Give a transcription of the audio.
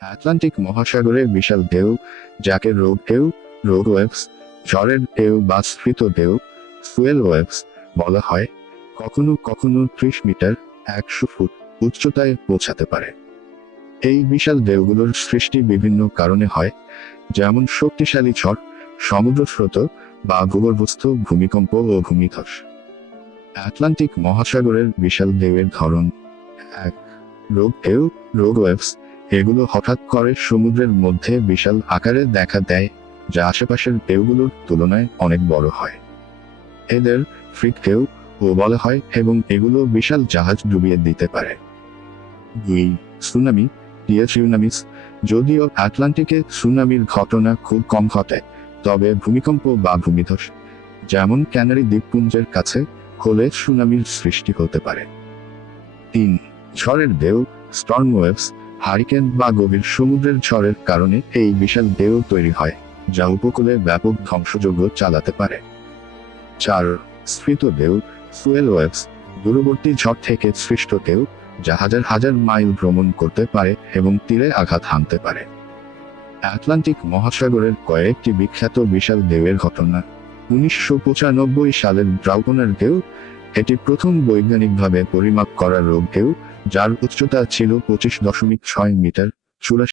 Atlantic মহাসাগরে বিশাল ঢেউ যাকে রোগ ঢেউ, রোগ ওয়েভস, ঝড়ের ঢেউ বা স্ফীত ঢেউ, ফুয়েল ওয়েভস বলা হয়, কখনো কখনো ত্রিশ মিটার, একশো ফুট উচ্চতায় পৌঁছাতে পারে। এই বিশাল ঢেউগুলোর সৃষ্টি বিভিন্ন কারণে হয়, যেমন শক্তিশালী ঝড়, সমুদ্র স্রোত বা ভূগর্ভস্থ ভূমিকম্প ও ভূমিধস। আটলান্টিক মহাসাগরের বিশাল ঢেউয়ের ধরন এক, রোগ ঢেউ, রোগ ওয়েভস এগুলো হঠাৎ করে সমুদ্রের মধ্যে বিশাল আকারে দেখা দেয়, যা আশেপাশের ঢেউগুলোর তুলনায় অনেক বড় হয়। এদের ফ্রিক ঢেউ ও বলা হয় এবং এগুলো বিশাল জাহাজ ডুবিয়ে দিতে পারে। দুই, সুনামি টিয়াসিউনামিস যদিও আটলান্টিকে সুনামির ঘটনা খুব কম ঘটে, তবে ভূমিকম্প বা ভূমিধস, যেমন ক্যানারি দ্বীপপুঞ্জের কাছে, হলে সুনামির সৃষ্টি হতে পারে। তিন, ঝড়ের ঢেউ, স্টর্ম ওয়েভস। হারিকেন বা গভীর সমুদ্রের ঝড়ের কারণে এই বিশাল ঢেউ তৈরি হয়, যা উপকূলে ব্যাপক ধ্বংসযজ্ঞ চালাতে পারে। চার, স্ফীত ঢেউ ফুয়েল ওয়েভস দূরবর্তী ঝড় থেকে সৃষ্ট ঢেউ, যা হাজার হাজার মাইল ভ্রমণ করতে পারে এবং তীরে আঘাত হানতে পারে। আটলান্টিক মহাসাগরের কয়েকটি বিখ্যাত বিশাল ঢেউয়ের ঘটনা। উনিশশো পঁচানব্বই সালের ড্রাউকনার ঢেউ, এটি প্রথম বৈজ্ঞানিকভাবে পরিমাপ করা রোগ ঢেউ যার উচ্চতা ছিল পঁচিশ দশমিক ছয় মিটার চুরাশি